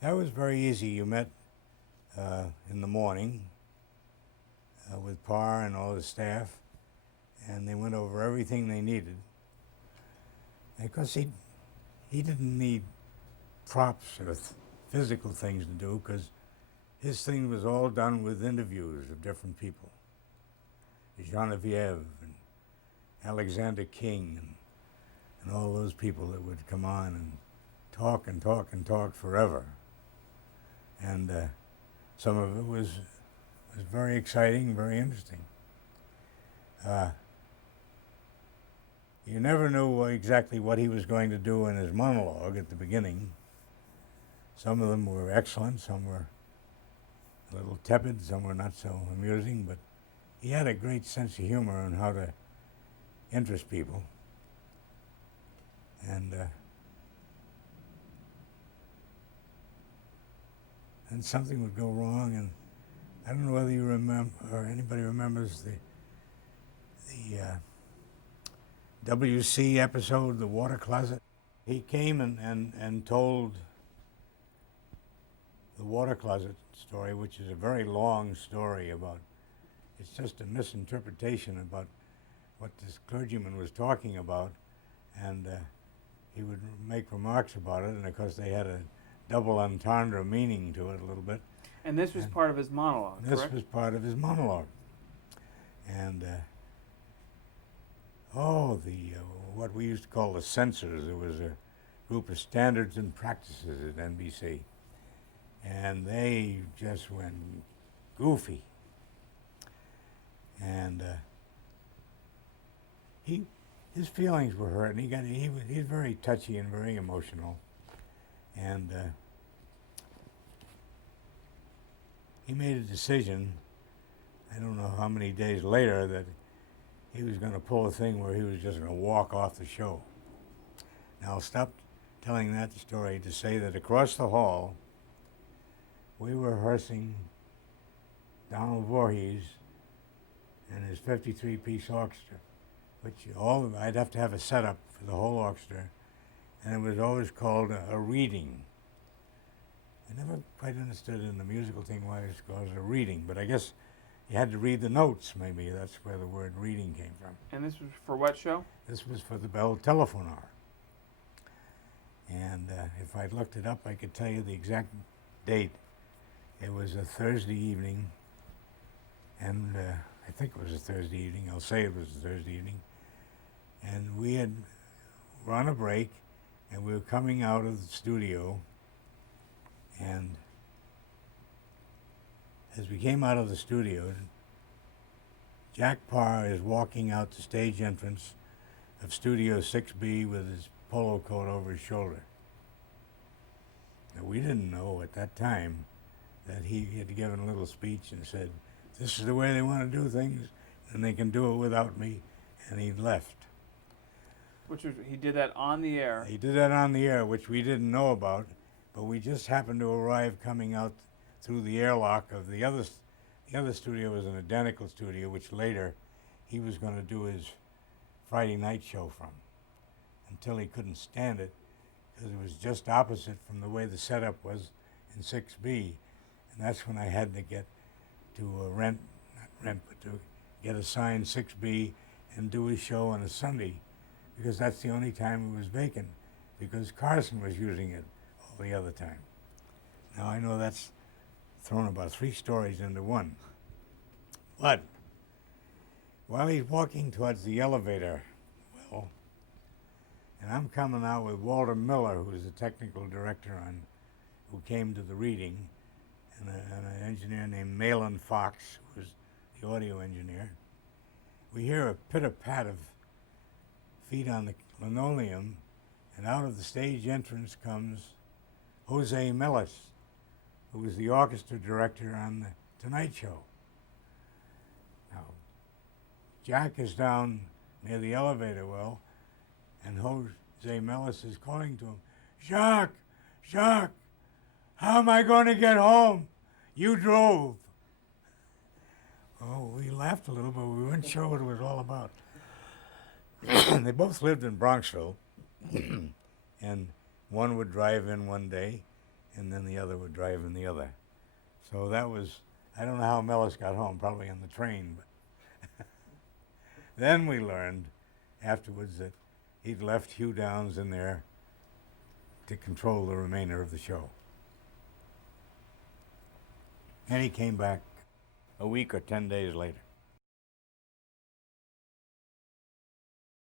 That was very easy. You met in the morning with Parr and all the staff, and they went over everything they needed. Because he didn't need props or physical things to do, because his thing was all done with interviews of different people. Genevieve and Alexander King and all those people that would come on and talk and talk and talk forever. And some of it was very exciting, very interesting. You never knew exactly what he was going to do in his monologue at the beginning. Some of them were excellent, some were a little tepid, some were not so amusing, but he had a great sense of humor on how to interest people. And something would go wrong, and I don't know whether you remember or anybody remembers the WC episode, The Water Closet. He came and told the water closet story, which is a very long story about, it's just a misinterpretation about what this clergyman was talking about, and he would make remarks about it, and of course they had a double entendre meaning to it a little bit. And this was part of his monologue, This correct? was part of his monologue. And what we used to call the censors, there was a group of standards and practices at NBC, and they just went goofy. And his feelings were hurt, and he's very touchy and very emotional, and he made a decision, I don't know how many days later, that he was going to pull a thing where he was just going to walk off the show. Now I'll stop telling that story to say that across the hall we were rehearsing Donald Voorhees and his 53-piece orchestra, which I'd have to have a setup for the whole orchestra, and it was always called a reading. I never quite understood in the musical thing why it's called a reading, but I guess you had to read the notes, maybe that's where the word reading came from. And this was for what show? This was for the Bell Telephone Hour. And if I'd looked it up, I could tell you the exact date. It was a Thursday evening, and I think it was a Thursday evening. I'll say it was a Thursday evening. And we were on a break, and we were coming out of the studio, and as we came out of the studio, Jack Parr is walking out the stage entrance of Studio 6B with his polo coat over his shoulder. Now, we didn't know at that time that he had given a little speech and said, "This is the way they want to do things, and they can do it without me," and he left. He did that on the air. He did that on the air, which we didn't know about, but we just happened to arrive coming out through the airlock of the other studio. Was an identical studio, which later he was going to do his Friday night show from, until he couldn't stand it, because it was just opposite from the way the setup was in 6B, and that's when I had to get to get assigned 6B and do his show on a Sunday, because that's the only time it was vacant, because Carson was using it all the other time. Now I know that's thrown about 3 stories into one. But while he's walking towards the elevator, and I'm coming out with Walter Miller, who was the technical director who came to the reading, and an engineer named Malin Fox, who was the audio engineer. We hear a pitter-pat of feet on the linoleum, and out of the stage entrance comes Jose Melis, who was the orchestra director on the Tonight Show. Now, Jack is down near the elevator well, and Jose Melis is calling to him, "Jacques, Jacques, how am I going to get home? You drove." Oh, we laughed a little, but we weren't sure what it was all about. They both lived in Bronxville, and one would drive in one day, and then the other would drive in the other. So that was, I don't know how Mellis got home, probably on the train. But then we learned afterwards that he'd left Hugh Downs in there to control the remainder of the show. And he came back a week or 10 days later.